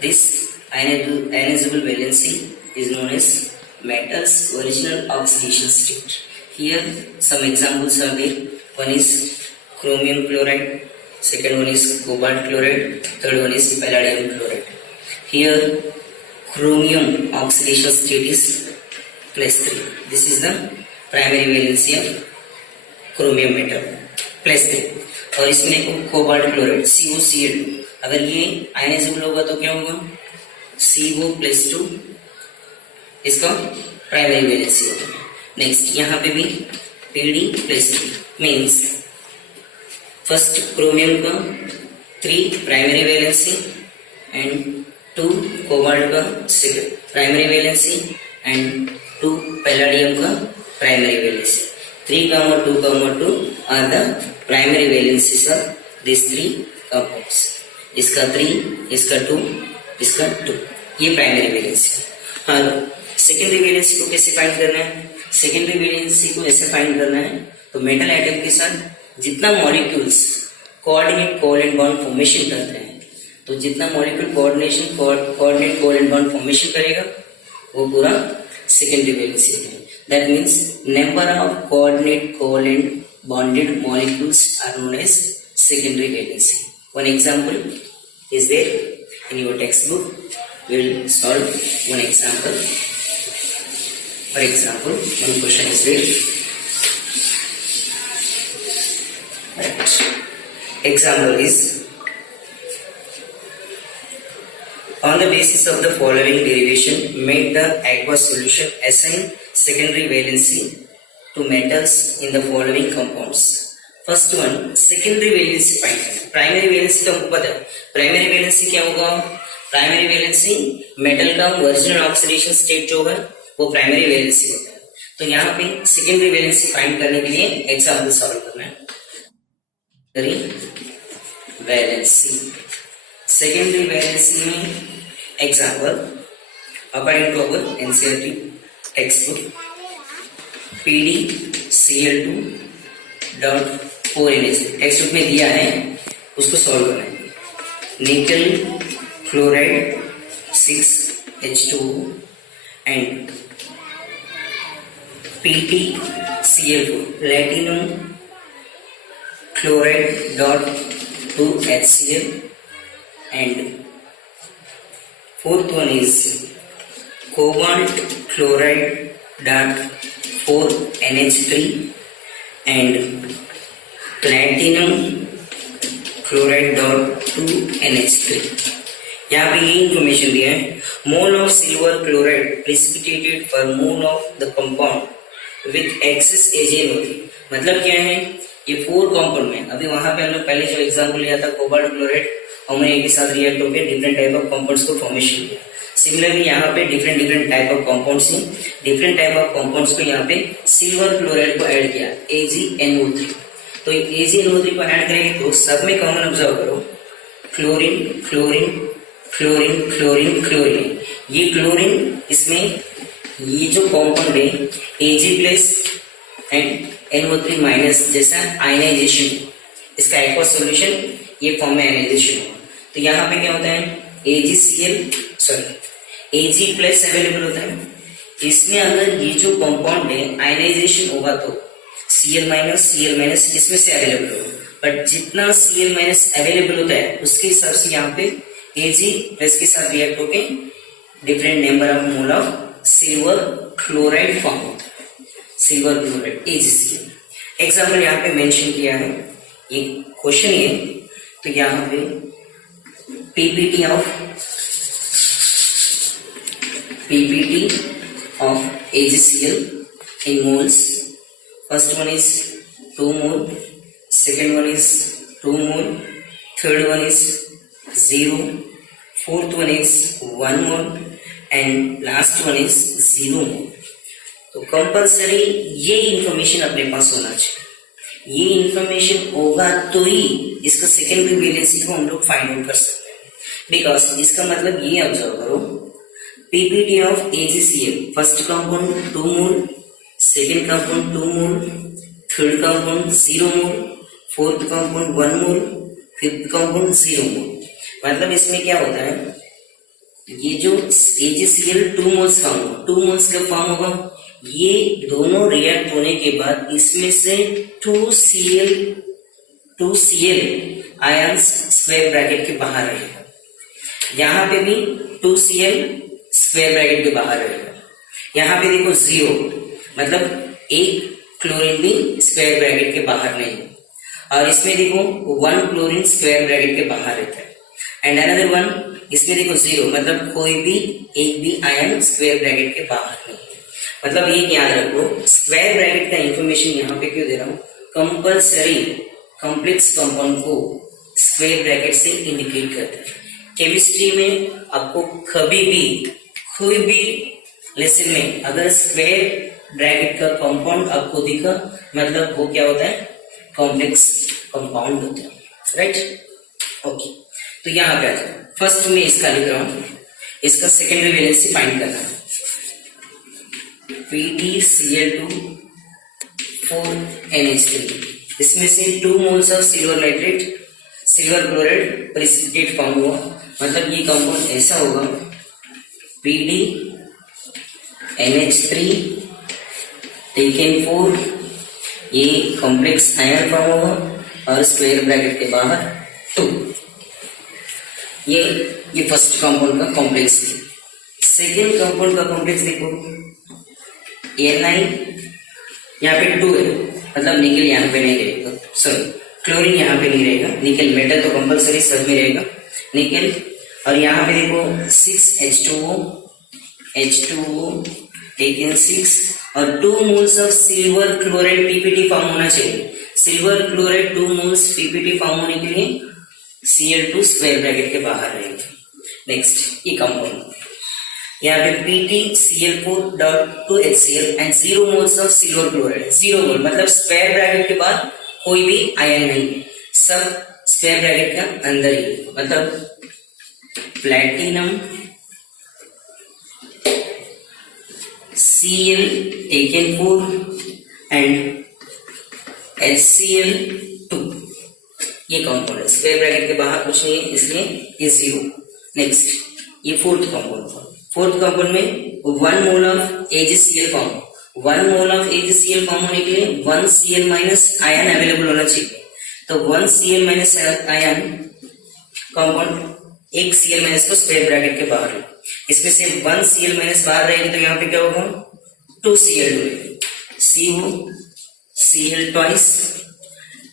This ionizable valency is known as metal's original oxidation state. Here some examples are there. One is chromium chloride, second one is cobalt chloride, third one is palladium chloride. Here chromium oxidation state is +3. This is the primary valency of chromium metal, +3. और इसमें cobalt chloride COCl2, अगर ये ionisable होगा तो क्या होगा, CO+2 इसका primary valency होगा. नेक्स्ट यहाँ पे भी PD+3 मीन्स फर्स्ट क्रोमियम का 3 प्राइमरी वैलेंसी एंड 2 कोबाल्ट का second primary valency and 2 palladium का primary valency. 3,2,2 are the primary valencies of these 3 compounds. इसका 3, इसका 2, इसका 2, ये प्राइमरी वैलेंसी. और सेकेंडरी वैलेंसी को कैसे फाइंड करना है? सेकेंडरी वैलेंसी को ऐसे फाइंड करना है तो मेटल एटम के साथ जितना molecules coordinate covalent bond formation करते हैं, तो जितना molecule coordinate covalent bond formation करेगा वो पूरा सेकेंडरी वैलेंसी है. That means number of coordinate covalent bonded molecules are known as secondary valency. One example is there in your textbook. We will solve one example. For example, one question is there. Right. Example is, on the basis of the following derivation, make the aqueous solution assign secondary valency to metals in the following compounds. First one, secondary valency find. Primary valency तो हमको पता है. Primary valency क्या होगा? Primary valency metal का original oxidation state जो है वो प्राइमरी वैलेंसी होता है. तो यहाँ पे सेकेंडरी वैलेंसी फाइंड करने के लिए एग्जाम्पल सॉल्व करना है. वैलेंसी, सेकेंडरी वैलेंसी में example according to our NCERT textbook, PdCl2 dot 4NH text book में दिया है, उसको सॉल्व करना है. Nickel chloride 6H2 and PtCl4 platinum chloride dot 2HCl and fourth one is cobalt chloride dot 4NH3 and platinum chloride dot 2NH3. यहाँ पे ये information दिया है. Mole of silver chloride precipitated for mole of the compound with access AgNO3. मतलब क्या है, ये 4 compound में, अभी वहां पे हम लोग पहले जो एग्जाम्पल लिया था कोबाल्ट क्लोराइड, हमने एक के साथ रिएक्ट होकर डिफरेंट टाइप ऑफ कंपाउंड्स को फॉर्मेशन किया. सिमिलरली यहाँ पे डिफरेंट टाइप ऑफ कंपाउंड्स हैं. डिफरेंट टाइप ऑफ कंपाउंड्स को यहाँ पे सिल्वर क्लोराइड को ऐड किया AgNO3. तो AgNO3 को ऐड करेंगे तो सब में कॉमन ऑब्जर्व करो, chlorine chlorine chlorine chlorine chlorine. ये क्लोरीन, इसमें ये जो कंपाउंड है Ag+ एंड NO3- जैसा आयनाइजेशन, इसका एक्वस सॉल्यूशन ये फॉर्म में आयनाइजेशन होगा. तो यहाँ पे क्या होता है, Ag+ अवेलेबल होता है. इसमें अगर ये जो कंपाउंड है आयनाइजेशन होगा तो Cl- इसमें से अवेलेबल होगा. बट जितना Cl- अवेलेबल होता है उसके हिसाब से यहाँ पे Ag+ के साथ रिएक्ट होके different number of mole of silver chloride form होता है. Silver chloride AgCl. एग्जाम्पल यहाँ पे मेंशन किया है, ये क्वेश्चन है. तो यहाँ पे PPT of AgCl in moles. First one is 2 mole, second one is 2 mole, third one is 0, fourth one is 1 mole and last one is 0 mole. तो कंपल्सरी ये इंफॉर्मेशन अपने पास होना चाहिए. ये इंफॉर्मेशन होगा तो ही इसका सेकेंडरी वैलेंसी को हम लोग फाइंड आउट कर सकते हैं. बिकॉज इसका मतलब ये ऑब्जर्व करो, PPT of AgCl, first compound 2 mole, second compound 2 mole, third compound 0 mole, fourth compound 1 mole, fifth compound 0 मोल. मतलब इसमें क्या होता है, ये जो AgCl 2 मोल्स फॉर्म होगा, 2 मोल्स कब फॉर्म होगा, ये दोनों रिएक्ट होने के बाद इसमें से 2Cl आयंस स्क्वायर ब्रैकेट के बाहर रहेगा, यहाँ पे भी 2Cl स्क्वायर ब्रैकेट के बाहर रहेगा, यहाँ पे देखो 0 मतलब एक क्लोरीन भी स्क्वायर ब्रैकेट के बाहर नहीं, और इसमें देखो 1 क्लोरीन स्क्वायर ब्रैकेट के बाहर रहता है, एंड अनदर वन इसमें देखो 0 मतलब कोई भी एक भी आयन स्क्वायर ब्रैकेट के बाहर नहीं है। मतलब ये याद रखो, स्क्वायर ब्रैकेट का इंफॉर्मेशन यहाँ पे क्यों दे रहा हूँ, कंपल्सरी कॉम्प्लेक्स कंपाउंड को स्क्वायर ब्रैकेट से इंडिकेट करता है। केमिस्ट्री में आपको कभी भी कोई भी लेसन में अगर स्क्वायर ब्रैकेट का कंपाउंड आपको दिखा मतलब वो क्या होता है, कॉम्प्लेक्स कंपाउंड होता है, राइट। ओके, तो यहाँ पे आ जाए, फर्स्ट में इसका लिख रहा हूं, इसका सेकेंडरी वैलेंसी फाइंड करना है। PdCl2 4NH3, इसमें से 2 moles of silver nitrate silver chloride precipitate form हुआ, मतलब ये कंपाउंड ऐसा होगा PdNH3 टेकन 4, ये कॉम्प्लेक्स आयन फॉर्म होगा और स्क्वायर ब्रैकेट के बाहर 2। ये फर्स्ट कंपाउंड का कॉम्प्लेक्स है। सेकेंड कंपाउंड का कॉम्प्लेक्स देखो, Ni यहाँ पे 2 है मतलब निकल यहाँ पे नहीं रहेगा, सॉरी क्लोरीन यहाँ पे नहीं रहेगा, निकल मेटल तो कंपलसरी सब में रहेगा निकल, और यहाँ पे देखो 6H2O टेकन 6 और 2 moles of silver chloride PPT form होना चाहिए। Silver chloride 2 moles PPT form होने के लिए Cl2 स्क्वायर ब्रैकेट के बाहर रहेगा। नेक्स्ट ये कंपाउंड यहाँ पे PtCl4.2HCl and 0 moles of silver chloride, 0 मोल मतलब स्क्वायर ब्रैकेट के बाद कोई भी आयन नहीं है, सब स्क्वायर ब्रैकेट का अंदर ही, मतलब platinum Cl taken 4 and HCl2, ये कंपाउंड है, स्क्वायर ब्रैकेट के बाहर कुछ नहीं है इसलिए ये 0। नेक्स्ट ये फोर्थ कंपाउंड में 1 mole of AgCl form, 1 mole of AgCl form होने के लिए 1 Cl माइनस आयन अवेलेबल होना चाहिए, तो 1 Cl माइनस आयन कंपाउंड एक Cl माइनस को स्क्वायर ब्रैकेट के बाहर है, इसमें से 1 Cl माइनस बाहर रहेगी तो यहाँ पे क्या होगा 2Cl2 CO Cl twice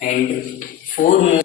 and 4 more